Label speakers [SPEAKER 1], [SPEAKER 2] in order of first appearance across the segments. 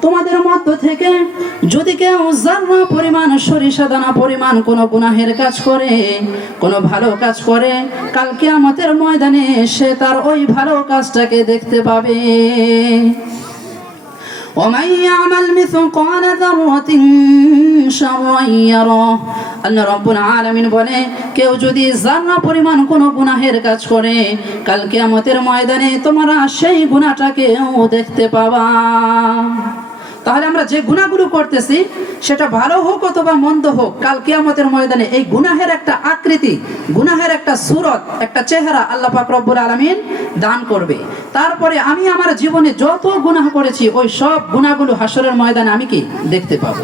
[SPEAKER 1] তোমাদের মধ্য থেকে যদি কেউ জাররা পরিমাণ সরিষা দানা পরিমাণ কোনো গুনাহের কাজ করে কোনো ভালো কাজ করে কালকে আমাদের ময়দানে সে তার ওই ভালো কাজটাকে দেখতে পাবে ومن يعمل مثقال ذرة شرا يره আল্লাহ রব্বুল আলামিন বলে কেউ যদি জাররা পরিমাণ কোনো গুনাহের কাজ করে কাল কিয়ামতের ময়দানে তোমরা সেই গুনাহটাকেও দেখতে পাবা তাহলে আমরা যে গুনাহগুলো করতেছি, সেটা ভালো হোক অথবা মন্দ হোক, কাল কিয়ামতের ময়দানে এই গুনাহের একটা আকৃতি, গুনাহের একটা সুরত, একটা চেহারা আল্লাহ পাক রব্বুল আলামিন দান করবে। তারপরে আমি আমার জীবনে যত গুনাহ করেছি, ওই সব গুনাহগুলো হাসরের ময়দানে আমি কি দেখতে পাবো?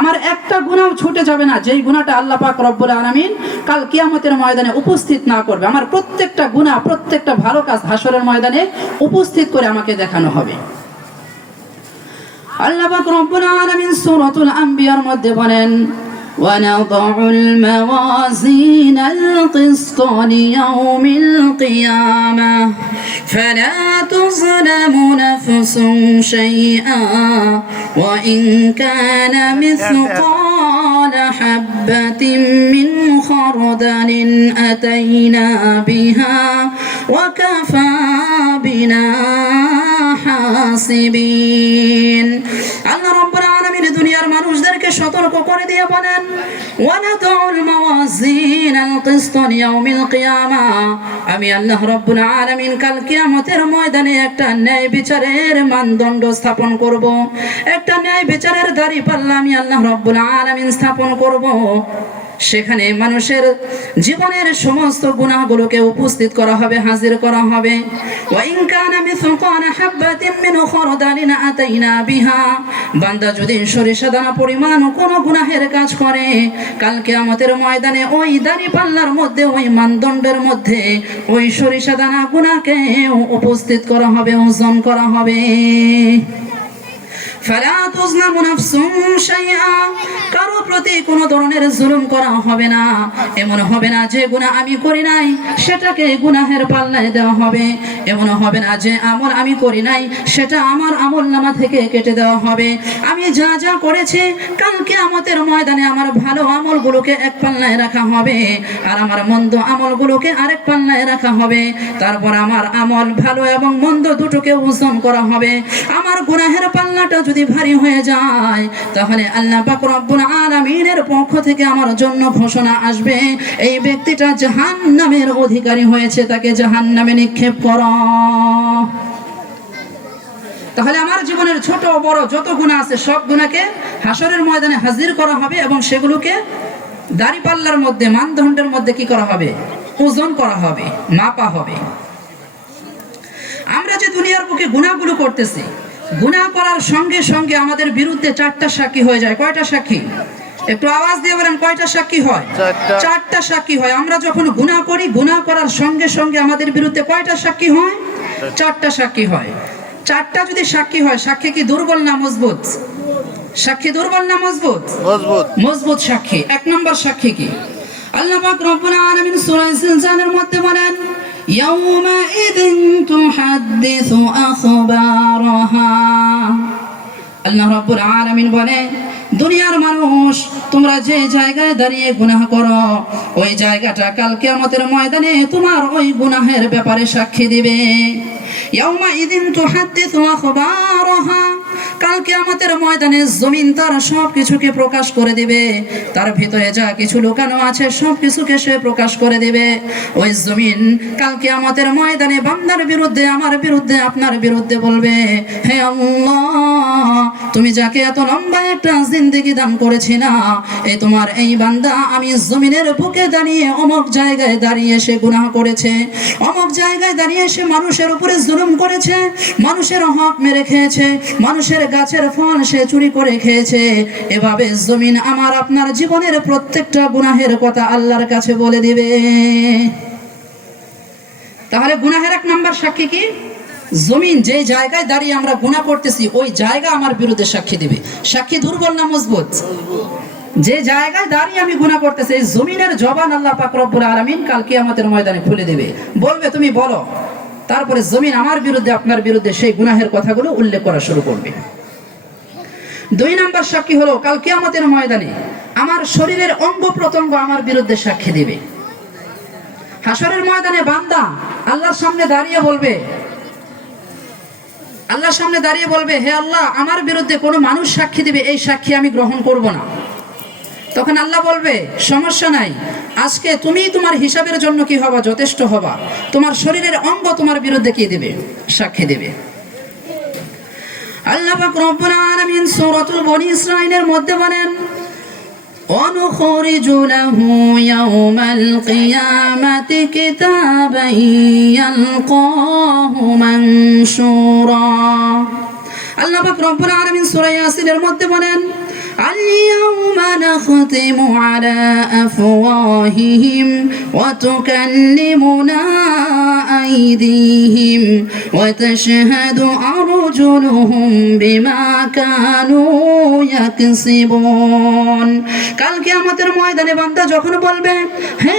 [SPEAKER 1] আমার একটা গুণাও ছুটে যাবে না, যেই গুণাটা আল্লাহ পাক রব্বুল আলামিন কাল কিয়ামতের ময়দানে উপস্থিত না করবে। আমার প্রত্যেকটা গুনাহ, প্রত্যেকটা ভালো কাজ হাসরের ময়দানে উপস্থিত করে আমাকে দেখানো হবে। আল্লাহ পাক রব্বুল আলামিন সূরাতুল আম্বিয়ার মধ্যে বলেন ونضع الموازين القسط ليوم القيامة فلا تظلم نفس شيئا وإن كان مثقال حبة من خردل أتينا بها وكفى بنا حاسبين. দুনিয়ার মানুষদেরকে সতর্ক করে দিয়ে বলেন আমি আল্লাহ রব্বুল কাল কিয়ামতের ময়দানে একটা ন্যায় বিচারের মানদণ্ড স্থাপন করব। একটা ন্যায় বিচারের দাড়ি পাল্লা আমি আল্লাহ রব্বুল আলামিন স্থাপন করব। সেখানে মানুষের জীবনের সমস্ত গুণাগুলোকে উপস্থিত করা হবে, হাজির করা হবে। বান্দা যদি সরিষা দানা পরিমাণ কোনো গুনাহের কাজ করে, কাল কিয়ামতের ময়দানে ওই দাড়ি পাল্লার মধ্যে, ওই মানদণ্ডের মধ্যে ওই সরিষা দানা গুনাহকে উপস্থিত করা হবে, ওজন করা হবে। কারও প্রতি ধরনের জুলুম করা হবে না। এমন হবে না যে আমি করি নাই, সেটাকে গুনাহের পাল্লায় দেওয়া হবে। এমন হবে না যে আমল আমি করি নাই, সেটা আমার আমল নামা থেকে কেটে দেওয়া হবে। আমি যা যা করেছি কালকে আমাদের ময়দানে আমার ভালো আমলগুলোকে এক পাল্লায় রাখা হবে। আর আমার মন্দ আমলগুলোকে আরেক পাল্লায় রাখা হবে। তারপর আমার আমল ভালো এবং মন্দ দুটোকে ওজন করা হবে। আমার গুনাহের পাল্লাটা যদি ভারী হয়ে যায়, তাহলে আল্লাহ পাক রব্বুল আলামিনের পক্ষ থেকে আমার জন্য ঘোষণা আসবে, এই ব্যক্তিটা জাহান্নামের অধিকারী হয়েছে, তাকে জাহান্নামে নিক্ষেপ করো। তাহলে আমার জীবনের ছোট, বড় যত গুণা আছে, সব গুণাকে হাসরের ময়দানে হাজির করা হবে এবং সেগুলোকে দাড়িপাল্লার মধ্যে, মানদণ্ডের মধ্যে কি করা হবে? ওজন করা হবে, মাপা হবে। আমরা যে দুনিয়ার বুকে গুণাগুলো করতেছি গুনাহ করার সঙ্গে সঙ্গে আমাদের বিরুদ্ধে চারটা সাক্ষী হয়ে যায়। কয়টা সাক্ষী? একটু আওয়াজ দিয়ে বলেন কয়টা সাক্ষী হয়?
[SPEAKER 2] চারটা।
[SPEAKER 1] সাক্ষী হয়। আমরা যখন গুনাহ করি গুনাহ করার সঙ্গে সঙ্গে আমাদের বিরুদ্ধে কয়টা সাক্ষী হয়? চারটা সাক্ষী হয়। চারটা যদি সাক্ষী হয় সাক্ষী কি দুর্বল না মজবুত? সাক্ষী দুর্বল না মজবুত?
[SPEAKER 2] মজবুত।
[SPEAKER 1] মজবুত সাক্ষী। এক নম্বর সাক্ষী কি? আল্লাহ পাক রব্বুল আলামিন সূরা জিলজালের মধ্যে বলেন ইয়াউমাইদিন তুহাদ্দিসু আখবারাহা আল্লাহ রাব্বুল আলামিন বলে, দুনিয়ার মানুষ, তোমরা যে জায়গায় দাঁড়িয়ে গুনাহ করো, ওই জায়গাটা কাল কিয়ামতের ময়দানে তোমার ওই গুনাহের ব্যাপারে সাক্ষী দিবে। ইয়াউমাইদিন তুহাদ্দিসু আখবারাহা। কালকে আমাদের ময়দানে জমিন তার সব কিছুকে প্রকাশ করে দিবে। তার ভিতরে যা কিছু লুকানো আছে সব কিছুকে সে প্রকাশ করে দিবে। ওই জমিন কালকে আমাদের ময়দানে বান্দার বিরুদ্ধে, আমার বিরুদ্ধে, আপনার বিরুদ্ধে বলবে, হে আল্লাহ, তুমি যাকে এত লম্বা একটা জিন্দেগি দান করেছি না এই তোমার এই বান্দা আমি জমিনের বুকে দাঁড়িয়ে অমক জায়গায় দাঁড়িয়ে সে গুনাহ করেছে। অমক জায়গায় দাঁড়িয়ে সে মানুষের উপরে জুলুম করেছে, মানুষের হক মেরে খেয়েছে মানুষের গাছের ফল সে চুরি করে খেয়েছে। এভাবে জমিন আমার আপনার জীবনের প্রত্যেকটা গুনাহের কথা আল্লাহর কাছে বলে দিবে। তাহলে গুনাহের এক নাম্বার সাক্ষী কি? জমিন যে জায়গায় দাঁড়িয়ে আমরা গুনাহ করতেছি, ওই জায়গা আমার বিরুদ্ধে সাক্ষী দিবে। সাক্ষী দুর্বল না মজবুত? যে জায়গায় দাঁড়িয়ে আমি গুনাহ করতেছি জমিনের জবান আল্লাহ পাক রব্বুল আলামিন কাল কিয়ামতের ময়দানে খুলে দেবে। বলবে, তুমি বলো তারপরে জমিন আমার বিরুদ্ধে, আপনার বিরুদ্ধে সেই গুনাহের কথাগুলো উল্লেখ করা শুরু করবে। দুই নাম্বার সাক্ষী হলো, কাল কিয়ামতের ময়দানে আমার শরীরের অঙ্গ প্রত্যঙ্গ আমার বিরুদ্ধে সাক্ষী দেবে। হাসরের ময়দানে বান্দা আল্লাহর সামনে দাঁড়িয়ে বলবে, আল্লাহর সামনে দাঁড়িয়ে বলবে, হে আল্লাহ, আমার বিরুদ্ধে কোনো মানুষ সাক্ষী দেবে, এই সাক্ষী আমি গ্রহণ করব না। তখন আল্লাহ বলবে সমস্যা নাই আজকে তুমি তোমার হিসাবের জন্য কি হবা যথেষ্ট হবা তোমার শরীরের অঙ্গ তোমার বিরুদ্ধে কি দেবে সাক্ষী দেবে আল্লাহ পাক রব্বুল আলামিন সূরাতুল বনি ইসরাঈলের মধ্যে বলেন ونخرج له يوم القيامة كتابا يلقاه منشورا আল্লাহ পাক রব্বুল আলামিন সূরা ইয়াসিনের মধ্যে বলেন اليوم نختم على أفواههم وتكلمنا أيديهم وتشهد أرجلهم بما كانوا يكسبون কালকে আমাদের ময়দানে বান্দা যখন বলবে হে আল্লাহ আমি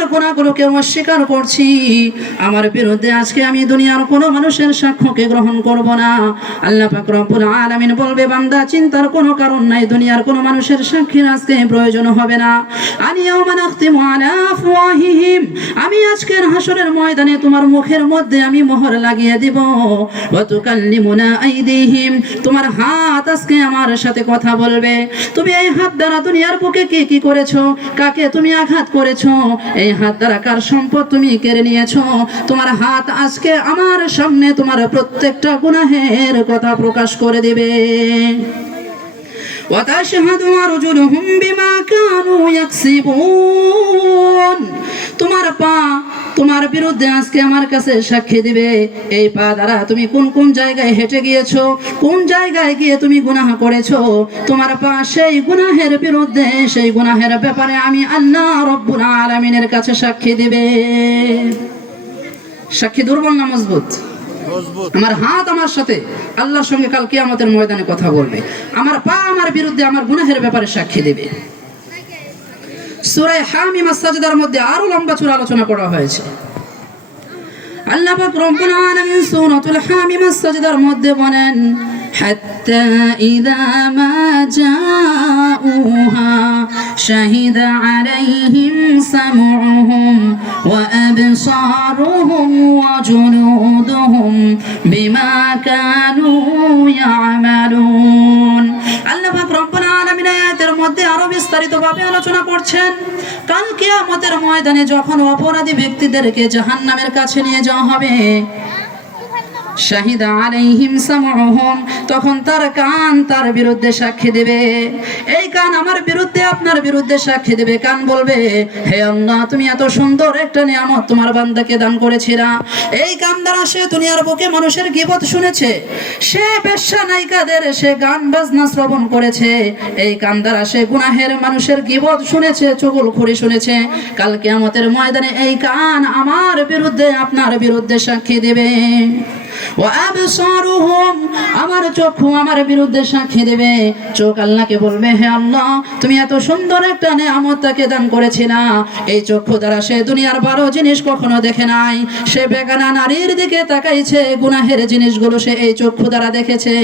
[SPEAKER 1] আমার গুণাগুলোকে অস্বীকার করছি। আমার বিরুদ্ধে আজকে আমি দুনিয়ার কোনো মানুষের সাক্ষ্যকে গ্রহণ করব না। আল্লাহ পাক রব্বুল আলামিন বলবে, বান্দা, চিন্তার কোনো কারণ নাই, দুনিয়ার কোনো মানুষের সাক্ষীর আজকে প্রয়োজন হবে না। আলিয়াউমা নাখতিমু আলা আফওয়াহিহিম। আমি আজকের হাসরের ময়দানে তোমার মুখের মধ্যে আমি মোহর লাগিয়ে দিব। তোমার হাত আজকে আমার সাথে কথা বলবে। তুমি এই হাত দ্বারা দুনিয়ার বুকে কি কি করেছ? কাকে তুমি আঘাত করেছ? এই হাত কার সম্পদ তুমি কেড়ে নিয়েছ। তোমার হাত আজকে আমার সামনে তোমার প্রত্যেকটা গুনাহের কথা প্রকাশ করে দিবে। وتشهد أرجلهم بما كانوا يكسبون তোমার পা তোমার বিরুদ্ধে আজকে আমার কাছে সাক্ষী দিবে এই পা দ্বারা তুমি কোন কোন জায়গায় হেঁটে গিয়েছো কোন জায়গায় গিয়ে তুমি গুনাহ করেছো তোমার পা সেই গুনাহের বিরুদ্ধে সেই গুনাহের ব্যাপারে আমি আল্লাহ রব্বুল আলামিনের কাছে সাক্ষী দিবে সাক্ষী দুর্বল না মজবুত আমার হাত আমার সাথে আল্লাহর সঙ্গে কালকে আমাদের ময়দানে কথা বলবে। আমার পা আমার বিরুদ্ধে আমার গুনাহের ব্যাপারে সাক্ষী দেবে। সুরায় হামিম সাজদার মধ্যে আরও লম্বা চুর আলোচনা করা হয়েছে। আল্লাহ পাক রব্বুল আলামিন সূরাতুল হামিম সাজদার মধ্যে বলেন حتى إذا ما جاءوها شهد عليهم سمعهم وأبصارهم وجنودهم بما كانوا يعملون আল্লাহ পাক রব্বুল আলামিন আয়াতের মধ্যে আরো বিস্তারিতভাবে আলোচনা করছেন কাল কিয়ামতের ময়দানে যখন অপরাধী ব্যক্তিদেরকে জাহান্নামের কাছে নিয়ে যাওয়া হবে শাহিদা আলাইহিম সামউহুম, তখন তার কান তার বিরুদ্ধে সাক্ষী দেবে। এই কান আমার বিরুদ্ধে, আপনার বিরুদ্ধে সাক্ষী দেবে। কান বলবে, হে আল্লাহ, তুমি এত সুন্দর একটা নিয়ামত তোমার বান্দাকে দান করেছিলা। এই কান দ্বারা সে দুনিয়ার বুকে মানুষের গিবত শুনেছে। সে বেশ্যা নায়িকাদের, সে গান বাজনা শ্রবণ করেছে। এই কান দ্বারা সে গুনাহের মানুষের গিবত শুনেছে, চুগল খুঁড়ি শুনেছে। কাল কিয়ামতের ময়দানে এই কান আমার বিরুদ্ধে, আপনার বিরুদ্ধে সাক্ষী দেবে। আমার চক্ষু আমার বিরুদ্ধে সাক্ষী দেবে। চোখ আল্লাহকে বলবে, হে আল্লাহ, তুমি এত সুন্দর একটা নেয়ামত তাকে দান করেছিলা। এই চক্ষু দ্বারা সে দুনিয়ার বারো জিনিস কখনো দেখে নাই। সে বেগানা নারীর দিকে তাকাইছে, গুনাহের জিনিসগুলো সে এই চক্ষু দ্বারা দেখেছে।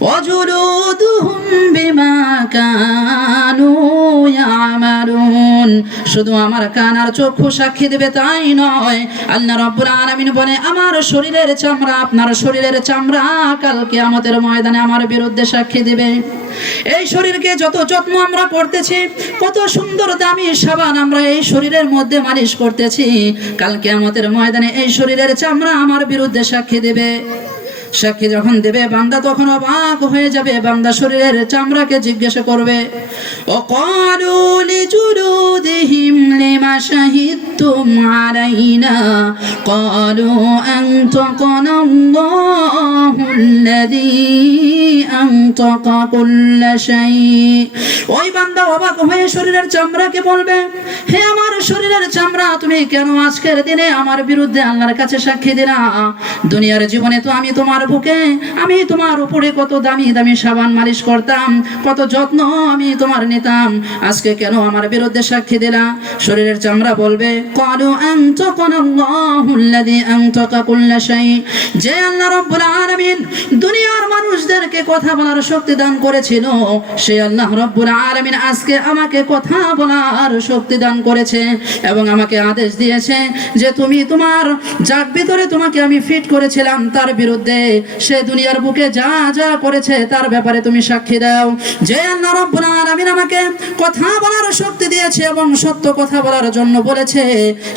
[SPEAKER 1] وجلودهم بما كانوا يعملون শুধু আমার কান আর চক্ষু সাক্ষী দেবে তাই নয় আল্লাহ রাব্বুল আলামিন বলে আমার শরীরের চামড়া আপনার শরীরের চামড়া কালকে আমাদের ময়দানে আমার বিরুদ্ধে সাক্ষী দেবে এই শরীরকে যত যত্ন আমরা করতেছি কত সুন্দর দামি সাবান আমরা এই শরীরের মধ্যে মালিশ করতেছি কালকে আমাদের ময়দানে এই শরীরের চামড়া আমার বিরুদ্ধে সাক্ষী দেবে সাক্ষী যখন দেবে, বান্দা তখন অবাক হয়ে যাবে। বান্দা শরীরের চামড়াকে জিজ্ঞেস করবে ও করুলি চুরু দেহিম লিমা শাহিদতুম আলাইনা? কলু আনতাকানা আল্লাহুল্লাযী আনতাকা কুল্লা শাই ওই বান্দা অবাক হয়ে শরীরের চামড়াকে বলবে, হে আমার শরীরের চামড়া, তুমি কেন আজকের দিনে আমার বিরুদ্ধে আল্লাহর কাছে সাক্ষী দিলা? দুনিয়ার জীবনে তো আমি তোমার আমার বুকে আমি তোমার উপরে কত দামি দামি সাবান মালিশ করতাম, কত যত্ন আমি তোমার নিতাম। আজকে কেন আমার বিরুদ্ধে সাক্ষী দিলা? শরীরের চামড়া বলবে যে আল্লাহ রব্বুল আলমিন দুনিয়ার মানুষদেরকে কথা বলার শক্তি দান করেছিল, সে আল্লাহ রব্বুল আলমিন আজকে আমাকে কথা বলার শক্তি দান করেছে এবং আমাকে আদেশ দিয়েছে যে, তুমি তোমার যার ভিতরে তোমাকে আমি ফিট করেছিলাম, তার বিরুদ্ধে সে দুনিয়ার বুকে যা যা করেছে, তার ব্যাপারে তুমি সাক্ষী দাও। যে আল্লাহ রব্বুল আলামিন আমাকে কথা বলার শক্তি দিয়েছে এবং সত্য কথা বলার জন্য বলেছে,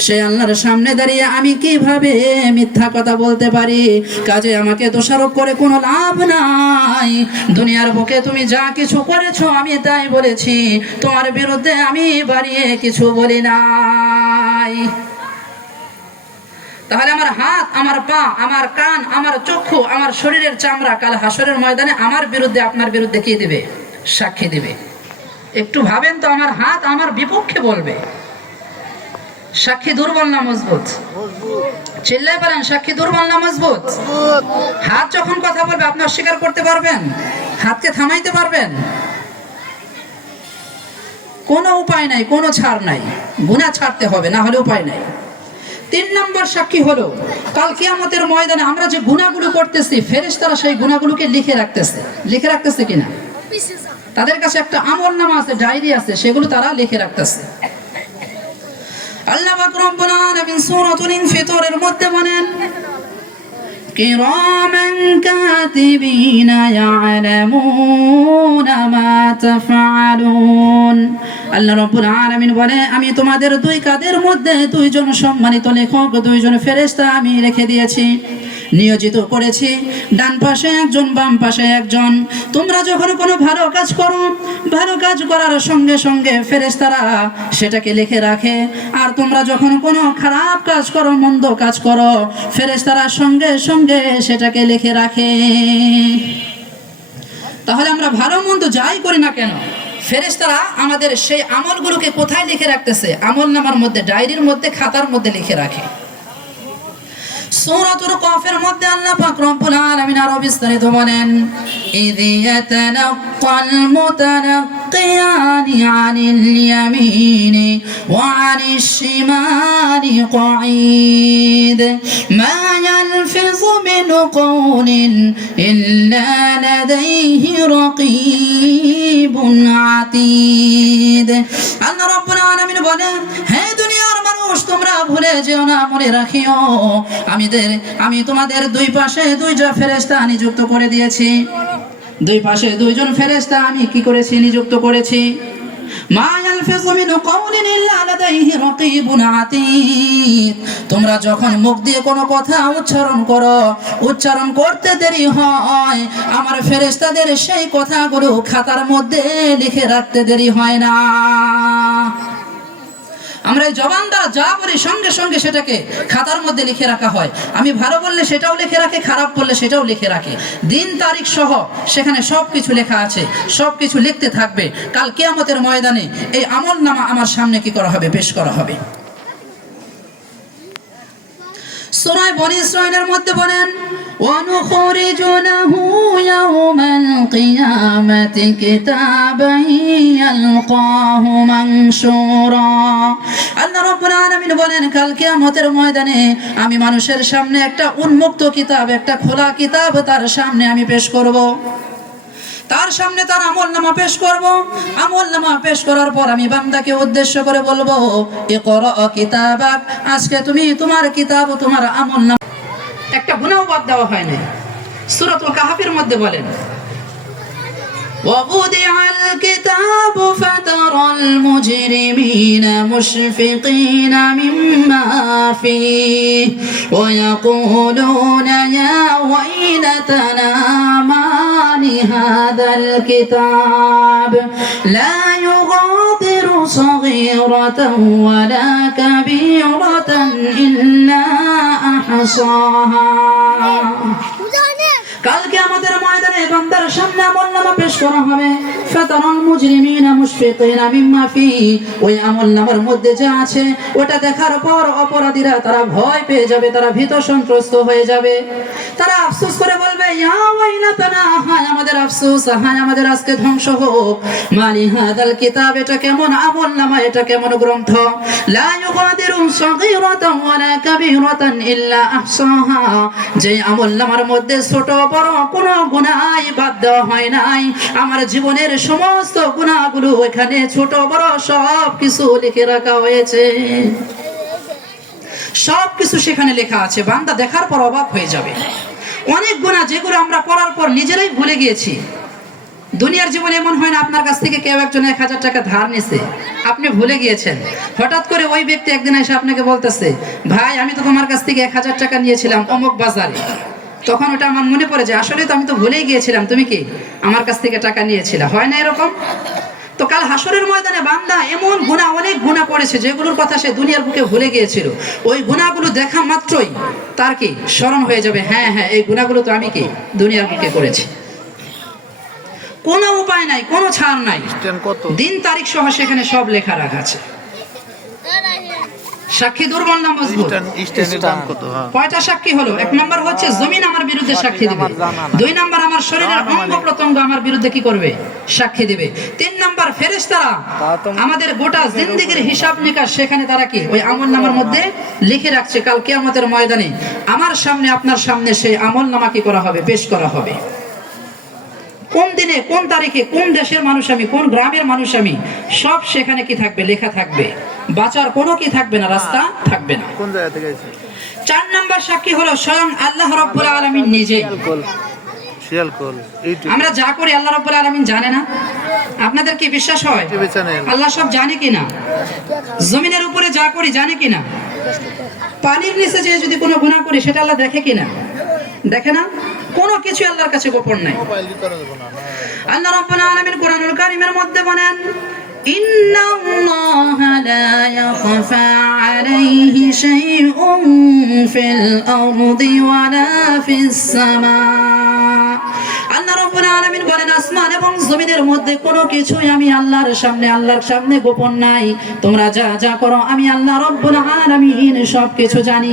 [SPEAKER 1] সে আল্লাহর সামনে দাঁড়িয়ে আমি কীভাবে মিথ্যা কথা বলতে পারি? কাজে আমাকে দোষারোপ করে কোনো লাভ নাই। দুনিয়ার বুকে তুমি যা কিছু করেছ, আমি তাই বলেছি। তোমার বিরুদ্ধে আমি বাড়িয়ে কিছু বলি নাই। তাহলে আমার হাত, আমার পা, আমার কান, আমার চক্ষু, আমার শরীরের চামড়া কাল হাসরের ময়দানে আমার বিরুদ্ধে আপনার বিরুদ্ধে কি দিবে? সাক্ষী দিবে। একটু ভাবেন তো আমার হাত আমার বিপক্ষে বলবে। সাক্ষী দুর্বল না মজবুত? চিল্লাই পারেন সাক্ষী দুর্বল না মজবুত? হাত যখন কথা বলবে, আপনি অস্বীকার করতে পারবেন? হাতকে থামাইতে পারবেন? কোনো উপায় নাই, কোনো ছাড় নাই। গুণা ছাড়তে হবে, না হলে উপায় নাই। তিন নম্বর সাক্ষী হলো, কাল কিয়ামতের ময়দানে আমরা যে গুণাগুলো করতেছি ফেরেস তারা সেই গুণাগুলোকে লিখে রাখতেছে। লিখে রাখতেছে কিনা? তাদের কাছে একটা আমল নামা আছে, ডায়েরি আছে, সেগুলো তারা লিখে রাখতেছে। আল্লাহ রব্বুল আলামিন সূরাতুল ইনফিতরের মধ্যে বলেন كراما كاتبين يعلمون ما تفعلون আল্লাহ রব্বুল আলামিন বলে আমি তোমাদের দুই কাদের মধ্যে দুইজন সম্মানিত লেখক দুইজন ফেরেশতা আমি রেখে দিয়েছি নিয়োজিত করেছি। ডান পাশে একজন, বাম পাশে একজন। তোমরা যখন কোনো ভালো কাজ করো, ভালো কাজ করার সঙ্গে সঙ্গে ফেরেশতারা সেটাকে লিখে রাখে। আর তোমরা যখন কোনো খারাপ কাজ করো, মন্দ কাজ করো, ফেরেশতারা সঙ্গে সঙ্গে সেটাকে লিখে রাখে। তাহলে আমরা ভালো মন্দ যাই করি না কেন? ফেরেশতারা আমাদের সেই আমলগুলোকে কোথায় লিখে রাখতেছে? আমল নামার মধ্যে, ডায়েরির মধ্যে, খাতার মধ্যে লিখে রাখে। সূরাতুল কাফের মধ্যে আল্লাহ পাক রব্বুল আলামিন আরো বিস্তারিত বলেন ইযি ইয়াতানাক্কাল মুতানাক্কিয়ানি আনিল ইয়ামিনি ওয়া আনিশ শিমালি ক্বাঈদ মা ইয়ালফিযু মিন কওলিন ইল্লা লাদাইহি রাকীবুন আতীদ আল্লাহ রব্বুল আলামিন বলেন হে তোমরা ভুলে যেও না, মনে রাখিও। আমি আমি তোমাদের দুই পাশে দুইজন ফেরেশতা নিযুক্ত করে দিয়েছি। দুই পাশে দুইজন ফেরেশতা আমি কি করেছি? নিযুক্ত করেছি। তোমরা যখন মুখ দিয়ে কোনো কথা উচ্চারণ করো, উচ্চারণ করতে দেরি হয়। আমার ফেরেশতাদের সেই কথাগুলো খাতার মধ্যে লিখে রাখতে দেরি হয় না। আমরা এই জবান দ্বারা যা বলি, সঙ্গে সঙ্গে সেটাকে খাতার মধ্যে লিখে রাখা হয়। আমি ভালো বললে সেটাও লিখে রাখে, খারাপ বললে সেটাও লিখে রাখে। দিন, তারিখ সহ সেখানে সব কিছু লেখা আছে সব কিছু লিখতে থাকবে। কাল কেয়ামতের ময়দানে এই আমল নামা আমার সামনে কি করা হবে, পেশ করা হবে। সুরায় বনি ইসরায়েলের মধ্যে বলেন ونخرج له يوم القيامة كتابا يلقاه منشورا আল্লাহ রাব্বুল আলামিন বলেন কাল কিয়ামতের ময়দানে আমি মানুষের সামনে একটা উন্মুক্ত কিতাব একটা খোলা কিতাব তার সামনে আমি পেশ করব তার সামনে তার আমল নামা পেশ করব আমল নামা পেশ করার পর আমি বান্দাকে উদ্দেশ্য করে বলবো এ কর কিতাবাক আজকে তুমি তোমার কিতাব ও তোমার আমল নামা একটা গুনাহ বাদ দেওয়া হয় না সূরাতুল কাহাফের মধ্যে বলেন ووضع الكتاب فترى المجرمين مشفقين مما فيه ويقولون يا ويلتنا ما لهذا الكتاب لا يغادر صغيرة ولا كبيرة إلا أحصاها. কালকে আমাদের ময়দানে বান্দার সামনে আমল নামা পেশ করা হবে। ফাতারাল মুজরিমিনা মুশফিকিনা মিম্মা ফি। ওই আমল নামার মধ্যে যা আছে, ওটা দেখার পর অপরাধীরা তারা ভয় পেয়ে যাবে, তারা ভীত সন্ত্রস্ত হয়ে যাবে। তারা আফসোস করে বলবে, ইয়া ওয়াইলাতানা, হায় আমাদের আফসোস, হায় আমাদের আজকে ধ্বংস হোক। মালি হাদাল কিতাব, এটা কেমন আমল নামা, এটা কেমন গ্রন্থ? লা ইউগাদিরু সাগীরাতান ওয়ালা কাবীরাতান ইল্লা আহসাহা। যে আমল নামার মধ্যে ছোট বড় কোনো গুনাহ বাদ দেওয়া হয় নাই। আমার জীবনের সমস্ত গুণাগুলো এখানে ছোট, বড় সব কিছু লিখে রাখা হয়েছে। সব কিছু সেখানে লেখা আছে। বান্দা দেখার পর অবাক হয়ে যাবে। অনেক গুণা যেগুলো আমরা করার পর নিজেরাই ভুলে গিয়েছি। দুনিয়ার জীবনে এমন হয় না, আপনার কাছ থেকে কেউ একজন এক হাজার টাকা ধার নিছে। আপনি ভুলে গিয়েছেন। হঠাৎ করে ওই ব্যক্তি একদিন এসে আপনাকে বলতেছে, ভাই, আমি তো তোমার কাছ থেকে এক হাজার টাকা নিয়েছিলাম অমুক বাজারে। তখন ওটা আমার মনে পড়ে যে আসলে তো আমি তো ভুলেই গিয়েছিলাম তুমি কি আমার কাছ থেকে টাকা নিয়েছিলে হয় না এরকম? তো কাল হাসরের ময়দানে বান্দা এমন গুণা অনেক গুণা করেছে যেগুলোর কথা সে দুনিয়ার বুকে ভুলে গিয়েছিল। ওই গুণাগুলো দেখা মাত্রই তার কি স্মরণ হয়ে যাবে হ্যাঁ হ্যাঁ এই গুণাগুলো তো আমি কি দুনিয়ার বুকে করেছি। কোনো উপায় নাই কোনো ছাড় নাই।
[SPEAKER 2] কত?
[SPEAKER 1] দিন তারিখ সহ সেখানে সব লেখা রাখা আছে। সাক্ষী দুর্বল না মজবুত?
[SPEAKER 2] হ্যাঁ।
[SPEAKER 1] কয়টা সাক্ষী হলো? এক নম্বর হচ্ছে জমিন আমার বিরুদ্ধে সাক্ষী দিবে। দুই নম্বর আমার শরীরের অঙ্গ প্রত্যঙ্গ আমার বিরুদ্ধে কি করবে? সাক্ষী দিবে। তিন নম্বর ফেরেশতারা আমাদের গোটা জিন্দেগির হিসাব নিকাশ সেখানে তারা কি? ওই আমল নামার মধ্যে লিখে রাখছে কাল কিয়ামতের ময়দানে। আমার সামনে আপনার সামনে সেই আমল নামা কি করা হবে? পেশ করা হবে। কোন দিনে কোন তারিখে কোন দেশের মানুষ আমি কোন গ্রামের মানুষ আমি সব সেখানে কি থাকবে লেখা থাকবে। বাঁচার কোনো কি থাকবে না রাস্তা থাকবে না।
[SPEAKER 2] কোন জায়গা থেকে
[SPEAKER 1] চার নাম্বার সাক্ষী হলো স্বয়ং আল্লাহ রব্বুল আলামিন নিজে। আমরা যা করি আল্লাহ রব্বুল আলামিন জানে না। আপনাদের কি বিশ্বাস হয়? আল্লাহ সব জানে কিনা? জমিনের উপরে যা করি জানে কিনা? পানির নিচে যে যদি কোনো গুনাহ করি সেটা আল্লাহ দেখে কিনা? দেখে না? কোনো কিছু আল্লাহর কাছে গোপন নাই। আল্লাহ রাব্বুল আলামিন কোরআনুল কারীমের মধ্যে বলেন ইন্নাল্লাহা লা ইয়াখফা আলাইহি শাইউন ফিল আরদি ওয়ালা ফিস সামা। আল্লাহ রাব্বুল আলামিন বলেন আসমান এবং জমিনের মধ্যে কোনো কিছুই আমি আল্লাহর সামনে আল্লাহর সামনে গোপন নাই। তোমরা যা যা করো, আমি আল্লাহ রব্বুল আলামিন সব কিছু জানি।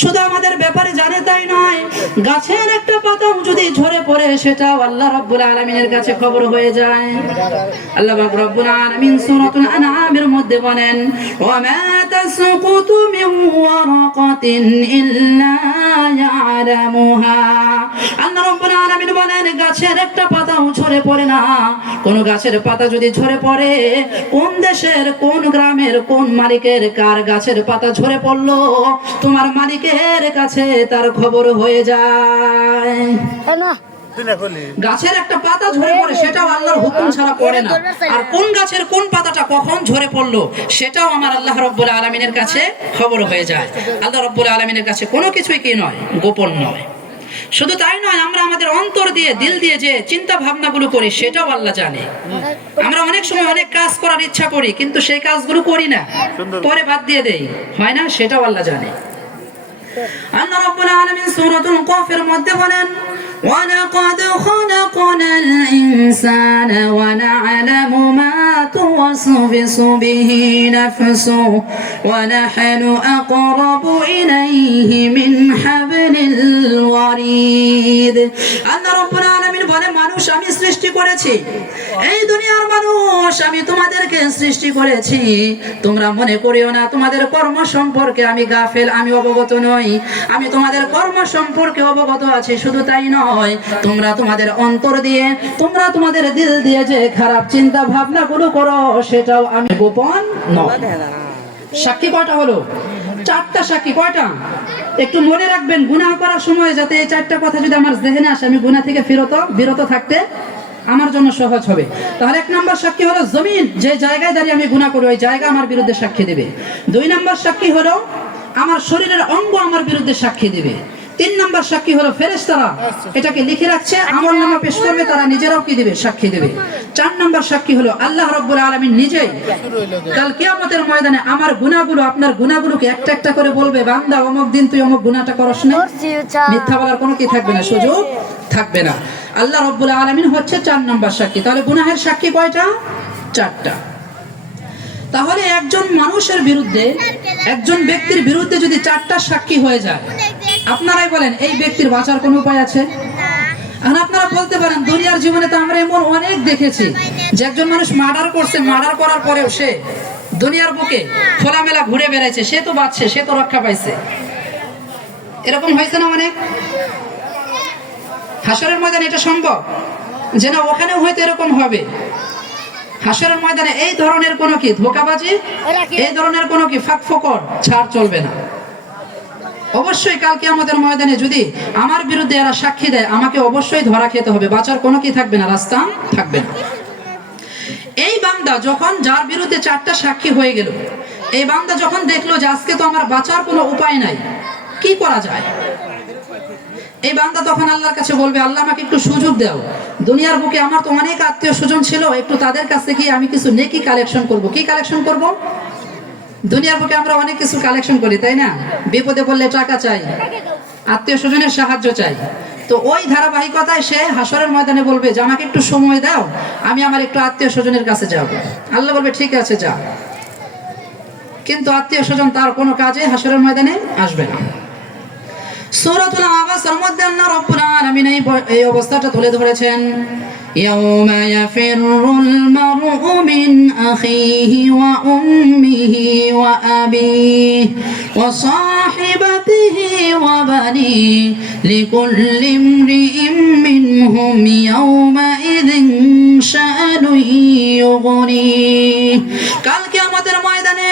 [SPEAKER 1] শুধু আমাদের ব্যাপারে জানে তাই নয়, গাছের একটা পাতা যদি ঝরে পড়ে, সেটাও আল্লাহ রব্বুল আলামিনের কাছে খবর হয়ে যায়। আল্লাহ পাক রব্বুল আলামিন সূরাতুল আনআমের মধ্যে বলেন ওয়া মা তাসকুতু মিন ওয়ারাকাতিন ইল্লা ইয়ালামুহা। আল্লাহ রব্বুল আলামিন বলেন, গাছের একটা পাতা ঝরে পড়ে না। কোন গাছের পাতা যদি ঝরে পড়ে কোন দেশের কোন গ্রামের কোন মালিকের কার গাছের পাতা ঝরে পড়ল তোমার মালিকের কাছে তার খবর হয়ে যায়।
[SPEAKER 2] না
[SPEAKER 1] গাছের একটা পাতা ঝরে পড়ে সেটাও আল্লাহর হুকুম ছাড়া পড়ে না। আর কোন গাছের কোন পাতাটা কখন ঝরে পড়ল সেটাও আমার আল্লাহ রব্বুল আলমিনের কাছে খবর হয়ে যায়। আল্লাহ রব্বুল আলমিনের কাছে কোনো কিছুই কি নয় গোপন নয়। শুধু তাই নয় আমরা আমাদের অন্তর দিয়ে দিল দিয়ে যে চিন্তা ভাবনা গুলো করি সেটাও আল্লাহ জানে। আমরা অনেক সময় অনেক কাজ করার ইচ্ছা করি কিন্তু সেই কাজগুলো করি না। পরে বাদ দিয়ে দেই। হয় না? সেটাও আল্লাহ জানে। আল্লাহ মধ্যে বলেন توسوس به نفسه ونحن أقرب إليه من حبل الوريد আল্লাহ রাব্বুল আলামিন বলে মানুষ আমি সৃষ্টি করেছি এই দুনিয়ার মানুষ আমি তোমাদেরকে সৃষ্টি করেছি তোমরা মনে করিও না তোমাদের কর্ম সম্পর্কে আমি গাফেল আমি অবগত নই আমি তোমাদের কর্ম সম্পর্কে অবগত আছি শুধু তাই নয় তোমরা তোমাদের অন্তর দিয়ে তোমরা তোমাদের দিল দিয়ে যে খারাপ চিন্তা ভাবনা গুলো করো সেটাও আমি গোপন নয়। সাক্ষী কয়টা হলো? চারটা সাক্ষী কয়টা? একটু মনে রাখবেন গুনাহ করার সময় যাতে এই চারটা কথা যদি আমার জেহেনে আসে আমি গুনাহ থেকে ফিরত বিরত থাকতে আমার জন্য সহজ হবে। তাহলে এক নম্বর সাক্ষী হলো জমিন। যে জায়গায় দাঁড়িয়ে আমি গুনাহ করি ওই জায়গা আমার বিরুদ্ধে সাক্ষী দেবে। দুই নম্বর সাক্ষী হলো আমার শরীরের অঙ্গ আমার বিরুদ্ধে সাক্ষী দেবে। তিন নম্বর সাক্ষী হলো ফেরেশতারা। এটাকে লিখে রাখছে আমল নামা পেশ করবে তারা নিজেরাও কি দিবে? সাক্ষী দেবে। চার নম্বর সাক্ষী হলো আল্লাহ রব্বুল আলামিন নিজেই। কাল কিয়ামতের ময়দানে আমার গুনাহগুলো আপনার গুনাহগুলোকে একটা একটা করে বলবে বান্দা অমুক দিন তুই অমুক গুনাহটা করস না মিথ্যা বলার কোনো কি থাকবে না সুযোগ থাকবে না। আল্লাহ রব্বুল আলামিন হচ্ছে চার নম্বর সাক্ষী। তাহলে গুনাহের সাক্ষী কয়টা? চারটা। তাহলে একজন মানুষের বিরুদ্ধে, একজন ব্যক্তির বিরুদ্ধে যদি চারটা সাক্ষী হয়ে যায়, আপনারাই বলেন, এই ব্যক্তির বাঁচার কোনো উপায় আছে? এখন আপনারা বলতে পারেন, দুনিয়ার জীবনে তো আমরা এমন অনেক দেখেছি যে একজন মানুষ মার্ডার করছে, মার্ডার করার পরেও সে দুনিয়ার বুকে খোলামেলা ঘুরে বেড়াইছে, সে তো বাঁচছে, সে তো রক্ষা পাইছে। এরকম হয়েছে না অনেক? হাসরের ময়দান এটা সম্ভব? যে না ওখানে হয়তো এরকম হবে। হাসরের ময়দানে এই ধরনের কোনো কি ধোকাবাজি? এই ধরনের কোনো কি ফাঁক ফোকর? ছাড় চলবে না। অবশ্যই কালকে আমাদের ময়দানে যদি আমার বিরুদ্ধে এরা সাক্ষী দেয় আমাকে অবশ্যই ধরা খেতে হবে। বাঁচার কোনো কি থাকবে না রাস্তা থাকবে না। এই বান্দা যখন যার বিরুদ্ধে চারটা সাক্ষী হয়ে গেল এই বান্দা যখন দেখল যে আজকে তো আমার বাঁচার কোনো উপায় নাই কি করা যায়? এই বান্দা তখন আল্লাহর কাছে বলবে, আল্লাহ আমাকে একটু সুযোগ দাও। দুনিয়ার বুকে আমার তো অনেক আত্মীয় স্বজন ছিল, একটু তাদের কাছে গিয়ে আমি কিছু নেকি কালেকশন করব। কি কালেকশন করব? দুনিয়ার বুকে আমরা অনেক কিছু কালেকশন করি, তাই না? বিপদে পড়লে টাকা চাই, আত্মীয় স্বজনের সাহায্য চাই। তো ওই ধারাবাহিকতায় সে হাসরের ময়দানে বলবে, যে, আমাকে একটু সময় দাও, আমি আমার একটু আত্মীয় স্বজনের কাছে যাব। আল্লাহ বলবে, ঠিক আছে, যা। কিন্তু আত্মীয় স্বজন তার কোনো কাজে হাসরের ময়দানে আসবে না। সূরাতুল আবাসের মধ্যে আল্লাহ রাব্বুল আলামিন এই ব- এই অবস্থাটা তুলে ধরেছেন يوم يفر المرء من أخيه وأمه وأبيه وصاحبته وبنيه لكل امرئ منهم يومئذ شأن يغنيه কালকে আমাদের ময়দানে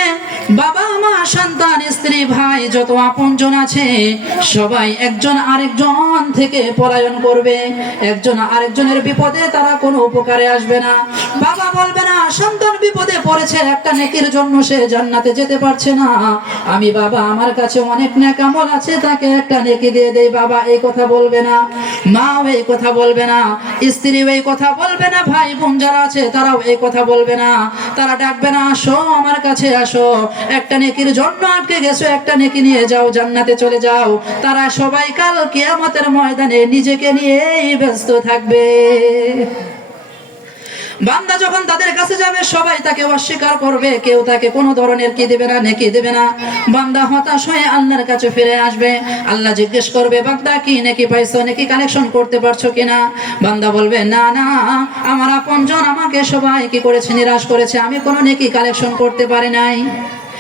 [SPEAKER 1] বাবা, মা, সন্তান, স্ত্রী, ভাই, যত আপনজন আছে, সবাই একজন আরেকজন থেকে পলায়ন করবে। একজন আরেকজনের বিপদে তারা কোনো উপকারে আসবে না। বাবা বলবে না, সন্তান বিপদে পড়েছে, একটা নেকির জন্য সে জান্নাতে যেতে পারছে না। আমি বাবা, আমার কাছে অনেক নেকামল আছে, তাকে একটা নেকি দিয়ে দেই। বাবা, এই কথা বলবে না। মাও এই কথা বলবে না। স্ত্রীও এই কথা বলবে না। ভাই, বোন যারা আছে, তারাও এই কথা বলবে না। তারা ডাকবে না, আসো আমার কাছে আসো। একটা নেকির জন্য আটকে গেছো, একটা নেকি নিয়ে যাও, জান্নাতে চলে যাও। তারা সবাই কাল কিয়ামতের ময়দানে নিজেকে নিয়েই ব্যস্ত থাকবে। বান্দা যখন তাদের কাছে যাবে, সবাই তাকে অস্বীকার করবে, কেউ তাকে কোনো ধরনের কি দেবে না, নেকি দেবে না। বান্দা হতাশ হয়ে আল্লাহর কাছে ফিরে আসবে। আল্লাহ জিজ্ঞেস করবে, বান্দা, কি নেকি পাইছো, নাকি কালেকশন করতে পারছ কিনা? বান্দা বলবে, না না, আমার আপনজন আমাকে সবাই কি করেছে, নিরাশ করেছে, আমি কোনো নেকি কালেকশন করতে পারি নাই।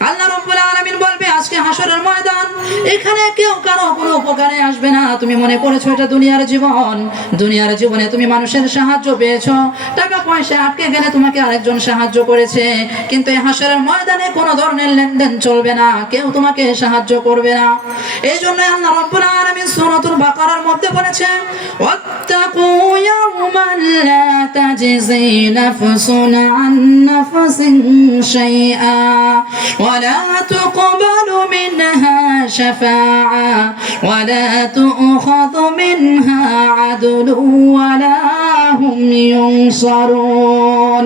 [SPEAKER 1] আল্লাহ রাব্বুল আলামিন বলবে, আজকে হাসরের ময়দান। এখানে কেউ কারও কোনো উপকারে আসবে না। তুমি মনে করেছ এটা দুনিয়ার জীবন। দুনিয়ার জীবনে তুমি মানুষের সাহায্য পেয়েছ। টাকা পয়সা আটকে গেলে তোমাকে আরেকজন সাহায্য করেছে। কিন্তু এই হাসরের ময়দানে কোনো ধরনের লেনদেন চলবে না। কেউ তোমাকে সাহায্য করবে না। এই জন্য আল্লাহ রাব্বুল আলামিন সূরাতুল বাকারার মধ্যে বলেছে, ওয়াত্তাকু ইয়াওমান লা তাজজি নাফসুন আন নাফসিন শাইআ। ولا تقبل منها شفاعة ولا تؤخذ منها عدل ولا هم ينصرون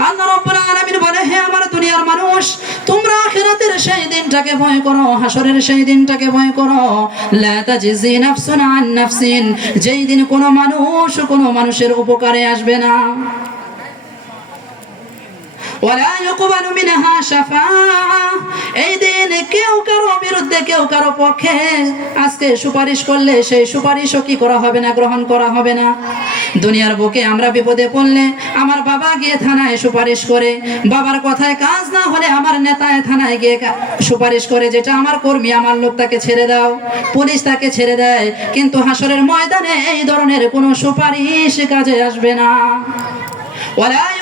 [SPEAKER 1] আল্লাহ রাব্বুল আলামিন বলে হে আমার দুনিয়ার মানুষ তোমরা আখিরাতের সেই দিনটাকে ভয় করো হাসরের সেই দিনটাকে ভয় করো লা তাজজি নাফসুন আন নাফসিন যেই দিন কোনো মানুষ কোনো মানুষের উপকারে আসবে না ওয়ালা ইউকবালু মিনহা শাফাআ এই দিন কেউ কারও বিরুদ্ধে, কেউ কারও পক্ষে আজকে সুপারিশ করলে সেই সুপারিশও কি করা হবে না, গ্রহণ করা হবে না? দুনিয়ার বুকে আমরা বিপদে পড়লে আমার বাবা গিয়ে থানায় সুপারিশ করে, বাবার কথায় কাজ না হলে আমার নেতায় থানায় গিয়ে সুপারিশ করে, যেটা আমার কর্মী, আমার লোক তাকে ছেড়ে দাও, পুলিশ তাকে ছেড়ে দেয়, কিন্তু হাসরের ময়দানে এই ধরনের কোনো সুপারিশ কাজে আসবে না। আদলুন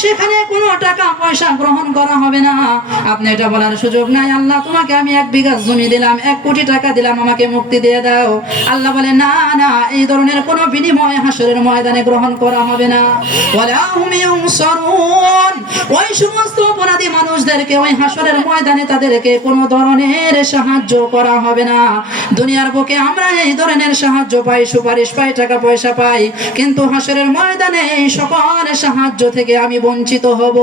[SPEAKER 1] সেখানে কোনো টাকা পয়সা গ্রহণ করা হবে না। আপনি এটা বলার সুযোগ নাই, আল্লাহ, তোমাকে আমি এক বিঘা জমি দিলাম, এক কোটি টাকা দিলাম, আমাকে মুক্তি দিয়ে দাও। আল্লাহ বলে, না না, এই ধরনের কোনো বিনিময় হাসরের ময়দানে গ্রহণ করা হবে না। ওই সমস্ত অপরাধী মানুষদেরকে ওই হাসরের ময়দানে তাদেরকে কোনো ধরনের সাহায্য করা হবে না। দুনিয়ার বুকে আমরা এই ধরনের সাহায্য পাই, সুপারিশ পাই, টাকা পয়সা পাই, কিন্তু হাসরের ময়দানে এই সকল সাহায্য থেকে আমি বঞ্চিত হব।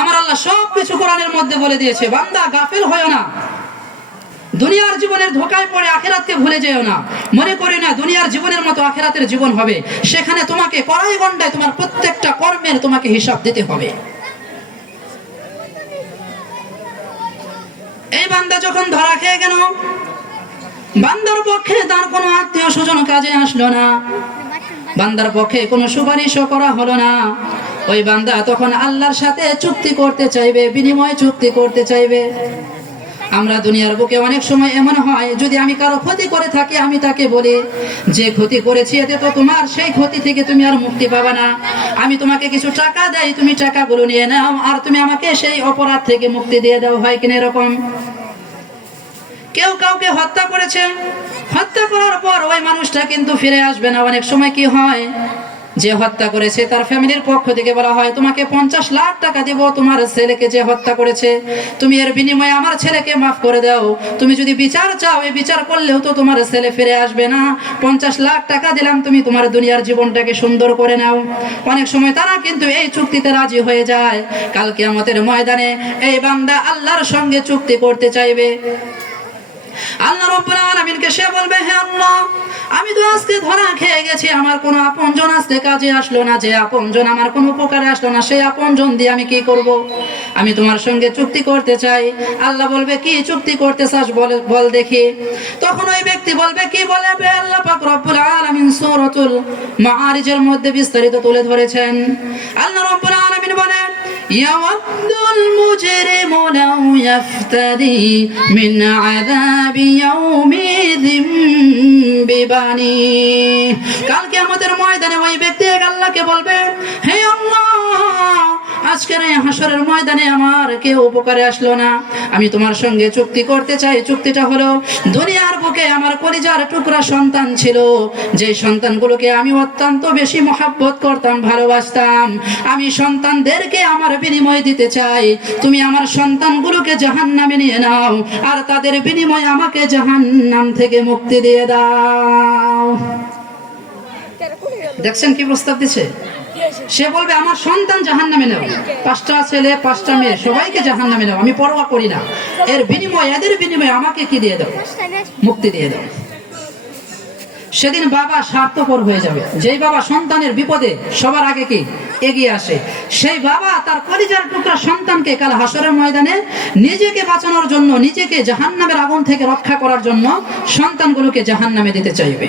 [SPEAKER 1] আমার আল্লাহ সব কিছু কোরআনের মধ্যে বলে দিয়েছে, বান্দা গাফেল হয় না। দুনিয়ার জীবনের ধোকায় পড়ে আখেরাতকে ভুলে যেও না। মনে করি না, দুনিয়ার জীবনের মতো আখেরাতের জীবন হবে। সেখানে তোমাকে কড়াই গন্ডায় তোমার প্রত্যেকটা কর্মের তোমাকে হিসাব দিতে হবে। এই বান্দা যখন ধরা খেয়ে গেল, বান্দার পক্ষে তার কোনো আত্মীয় স্বজন কাজে আসলো না। বান্দার পক্ষে কোনো সুপারিশও করা হলো না। ওই বান্দা তখন আল্লাহর সাথে চুক্তি করতে চাইবে, বিনিময় চুক্তি করতে চাইবে। আমরা দুনিয়ার বুকে অনেক সময় এমন হয়, যদি আমি কারও ক্ষতি করে থাকি, আমি তাকে বলি, যে ক্ষতি করেছি, এতে তো তোমার সেই ক্ষতি থেকে তুমি আর মুক্তি পাবে না। আমি তোমাকে কিছু টাকা দেই, তুমি টাকাগুলো নিয়ে নাও, আর তুমি আমাকে সেই অপরাধ থেকে মুক্তি দিয়ে দাও। হয় কিনা এরকম? কেউ কাউকে হত্যা করেছে। হত্যা করার পর ওই মানুষটা কিন্তু ফিরে আসবে না। অনেক সময় কি হয়, যে হত্যা করেছে তার ফ্যামিলির পক্ষ থেকে বলা হয়, তোমাকে পঞ্চাশ লাখ টাকা দিব, তোমার ছেলেকে যে হত্যা করেছে। তুমি এর বিনিময়ে আমার ছেলেকে মাফ করে দাও। তুমি যদি বিচার চাও, এই বিচার করলেও তো তোমার ছেলে ফিরে আসবে না। পঞ্চাশ লাখ টাকা দিলাম, তুমি তোমার দুনিয়ার জীবনটাকে সুন্দর করে নাও। অনেক সময় তারা কিন্তু এই চুক্তিতে রাজি হয়ে যায়। কালকে আমাদের ময়দানে এই বান্দা আল্লাহর সঙ্গে চুক্তি করতে চাইবে। আল্লাহ রব্বুল আলামিনকে সে বলবে, হে আল্লাহ, আমি তো আজকে ধরা খেয়ে গেছি, আমার কোনো আপনজন আজকে কাজে আসলো না, যে আপনজন আমার কোনো উপকারে আসলো না, সেই আপনজন দিয়ে আমি কি করব? আমি তোমার সঙ্গে চুক্তি করতে চাই। আল্লাহ বলবে, কি চুক্তি করতে চাস বলে, বল দেখি। তখন ওই ব্যক্তি বলবে, কি বলে আল্লাহ পাক রব্বুল আলামিন সূরাতুল মাআরিজের মধ্যে বিস্তারিত তুলে ধরেছেন। আল্লাহ রব্বুল আলামিন বলেন ইয়াওয়াদুল মুজরিম لو يفتدي من عذاب يومئذ ببنيه কালকে আমাদের ময়দানে ওই ব্যক্তি এক আল্লাহকে বলবে হে আল্লাহ আজকের এই হাসরের ময়দানে আমার কেউ উপকারে আসলো না। আমি তোমার সঙ্গে চুক্তি করতে চাই। চুক্তিটা হলো, দুনিয়ার বুকে আমার কলিজার টুকরা সন্তান ছিল। যে সন্তানগুলোকে আমি অত্যন্ত বেশি মহাব্বত করতাম, ভালোবাসতাম। আমি সন্তানদেরকে আমার বিনিময় দিতে চাই। তুমি আমার সন্তানগুলোকে জাহান নামে নিয়ে নাও আর তাদের বিনিময়ে আমাকে জাহান নাম থেকে মুক্তি দিয়ে দাও। দেখছেন কি প্রস্তাব দিচ্ছে সে বলবে, আমার সন্তান জাহান নামে নেও। পাঁচটা ছেলে, পাঁচটা মেয়ে, সবাইকে জাহান নামে নেও। আমি পরোয়া করি না। এর বিনিময়, এদের বিনিময়ে আমাকে কি দিয়ে দাও মুক্তি দিয়ে দাও সেদিন বাবা স্বার্থপর হয়ে যাবে। যেই বাবা সন্তানের বিপদে সবার আগে কি? এগিয়ে আসে। সেই বাবা তার কলিজার টুকরা সন্তানকে কাল হাসরের ময়দানে নিজেকে বাঁচানোর জন্য, নিজেকে জাহান্নামের আগুন থেকে রক্ষা করার জন্য সন্তানগুলোকে জাহান্নামে দিতে চাইবে।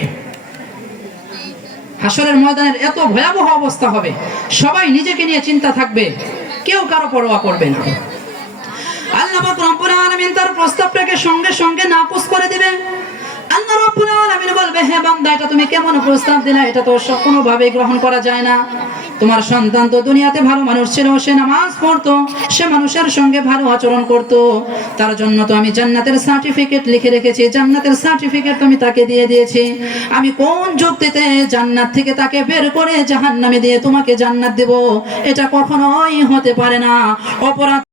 [SPEAKER 1] হাসরের ময়দানের এত ভয়াবহ অবস্থা হবে, সবাই নিজেকে নিয়ে চিন্তা থাকবে, কেউ কারও পরোয়া করবে না। আল্লাহ রব্বুল আলামিন তার প্রস্তাবটাকে সঙ্গে সঙ্গে নাকচ করে দিবে আল্লাহ রাব্বুল আলামিন বলবে, হে বান্দা, এটা তুমি কেমন প্রস্তাব দিলা? এটা তো গ্রহণ করা যায় না। তোমার সন্তান তো দুনিয়াতে ভালো মানুষ ছিল, সে নামাজ পড়তো, সে মানুষের সঙ্গে ভালো আচরণ করত। তার জন্য তো আমি জান্নাতের সার্টিফিকেট লিখে রেখেছি। জান্নাতের সার্টিফিকেট তাকে দিয়ে দিয়েছি। আমি কোন যুক্তিতে জান্নাত থেকে তাকে বের করে জাহান্নামে দিয়ে তোমাকে জান্নাত দেব? এটা কখনোই হতে পারে না। অপরাধ